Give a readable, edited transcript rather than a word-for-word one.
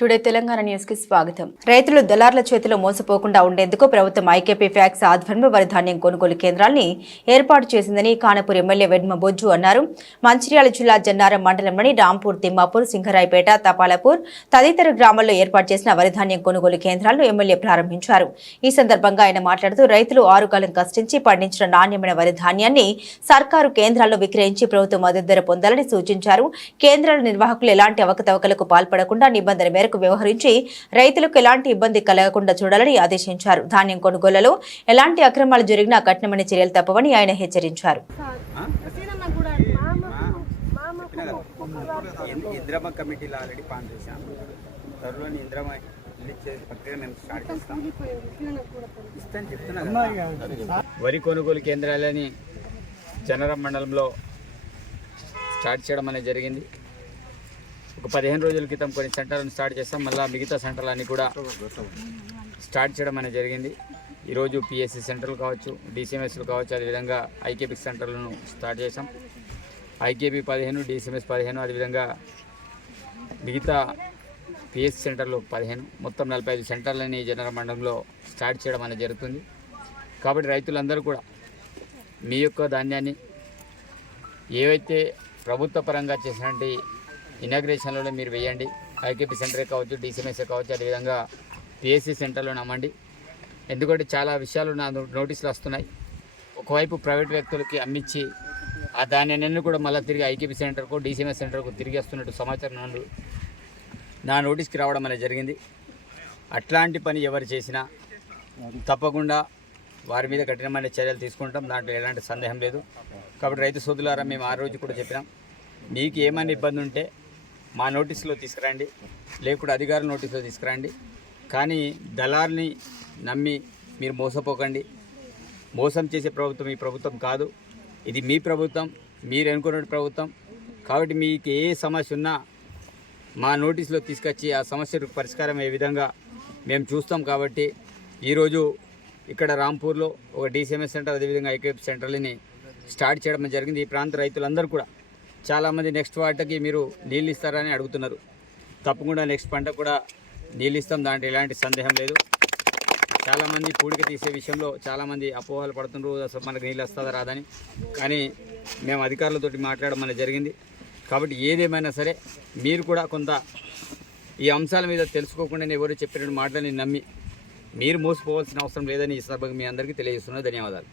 Today Telangana news కి స్వాగతం. రైతులు దళార్ల చేతిలో మోసపోకుండా ఉండేందుకు ప్రభుత్వం ఐకేపీ ఫ్యాక్స్ ఆధ్వర్యంలో వరి ధాన్యం కొనుగోలు కేంద్రాల్ని ఏర్పాటు చేసిందని ఖానాపూర్ ఎమ్మెల్యే వెడ్మ బొజ్జు అన్నారు. మంచిర్యాల జిల్లా జన్నారం మండలంలోని రాంపూర్, తిమ్మాపూర్, సింగరాయపేట, తపాలపూర్ తదితర గ్రామాల్లో ఏర్పాటు చేసిన వరి ధాన్యం కొనుగోలు కేంద్రాలను ఎమ్మెల్యే ప్రారంభించారు. ఈ సందర్భంగా ఆయన మాట్లాడుతూ రైతులు 6 కాలం కష్టించి పండించిన నాణ్యమైన వరి ధాన్యాన్ని సర్కారు కేంద్రాల్లో విక్రయించి ప్రభుత్వం మద్దతు ధర పొందాలని సూచించారు. కేంద్రాల నిర్వాహకులు ఎలాంటి అవకతవకలకు పాల్పడకుండా నిబంధన మేరకు వ్యవహరించి రైతులకు ఎలాంటి ఇబ్బంది కలగకుండా చూడాలని ఆదేశించారు. ధాన్యం కొనుగోలులో ఎలాంటి అక్రమాలు జరిగినా కఠినమైన చర్యలు తప్పవని ఆయన హెచ్చరించారు. వరి కొనుగోలు కేంద్రాలని జనరం మండలంలో స్టార్ట్ చేయడం అనేది జరిగింది. ఒక 15 రోజుల క్రితం కొన్ని సెంటర్లను స్టార్ట్ చేస్తాం. మళ్ళీ మిగతా సెంటర్లన్నీ కూడా స్టార్ట్ చేయడం అనేది జరిగింది. ఈరోజు పిఎస్సి సెంటర్లు కావచ్చు, డిసిఎంఎస్లు కావచ్చు, అదేవిధంగా ఐకేపీ సెంటర్లను స్టార్ట్ చేసాం. ఐకేపీ 15, డిసిఎంఎస్ 15, అదేవిధంగా మిగతా పిఎస్సి సెంటర్లు 15, మొత్తం 45 సెంటర్లని జనరల్ మండలంలో స్టార్ట్ చేయడం అనేది జరుగుతుంది. కాబట్టి రైతులందరూ కూడా మీ యొక్క ధాన్యాన్ని ఏవైతే ప్రభుత్వ పరంగా చేసినటువంటి ఇనాగ్రేషన్లో మీరు వేయండి. ఐకేపీ సెంటరే కావచ్చు, డిసిఎంఎస్ఏ కావచ్చు, అదేవిధంగా పిఎస్సి సెంటర్లో నమ్మండి. ఎందుకంటే చాలా విషయాలు నా నోటీసులు వస్తున్నాయి. ఒకవైపు ప్రైవేట్ వ్యక్తులకి అమ్మించి ఆ ధాన్యాన్ని కూడా మళ్ళీ తిరిగి ఐకేపీ సెంటర్కు, డిసిఎంఎస్ సెంటర్కు తిరిగి వస్తున్నట్టు సమాచారం నా నోటీస్కి రావడం అనేది జరిగింది. అట్లాంటి పని ఎవరు చేసినా తప్పకుండా వారి మీద కఠినమైన చర్యలు తీసుకుంటాం. దాంట్లో ఎలాంటి సందేహం లేదు. కాబట్టి రైతు సోదరులారా, మేము ఆ రోజు కూడా చెప్పినాం, మీకు ఏమైనా ఇబ్బంది ఉంటే మా నోటీసులో తీసుకురండి, లేకుండా అధికారుల నోటీసులో తీసుకురండి. కానీ దళార్ని నమ్మి మీరు మోసపోకండి. మోసం చేసే ప్రభుత్వం ఈ ప్రభుత్వం కాదు, ఇది మీ ప్రభుత్వం, మీరు అనుకున్న ప్రభుత్వం. కాబట్టి మీకు ఏ సమస్య ఉన్నా మా నోటీసులో తీసుకొచ్చి ఆ సమస్యకు పరిష్కారం అయ్యే విధంగా మేము చూస్తాం. కాబట్టి ఈరోజు ఇక్కడ రాంపూర్లో ఒక డిసిఎంఎస్ సెంటర్, అదేవిధంగా ఐకేపీ సెంటర్లని స్టార్ట్ చేయడం జరిగింది. ఈ ప్రాంత రైతులందరూ కూడా చాలామంది నెక్స్ట్ పంటకి మీరు నీళ్ళు ఇస్తారని అడుగుతున్నారు. తప్పకుండా నెక్స్ట్ పంట కూడా నీళ్ళు ఇస్తాం, దాంట్లో ఎలాంటి సందేహం లేదు. చాలామంది పూడిక తీసే విషయంలో చాలామంది అపోహలు పడుతున్నారు, అసలు మనకు నీళ్ళు వస్తుందా రాదని. కానీ మేము అధికారులతోటి మాట్లాడడం అనేది జరిగింది. కాబట్టి ఏదేమైనా సరే మీరు కూడా కొంత ఈ అంశాల మీద తెలుసుకోకుండా ఎవరు చెప్పిన మాటలని నమ్మి మీరు మోసపోవాల్సిన అవసరం లేదని ఈ సందర్భంగా మీ అందరికీ తెలియజేస్తున్నా. ధన్యవాదాలు.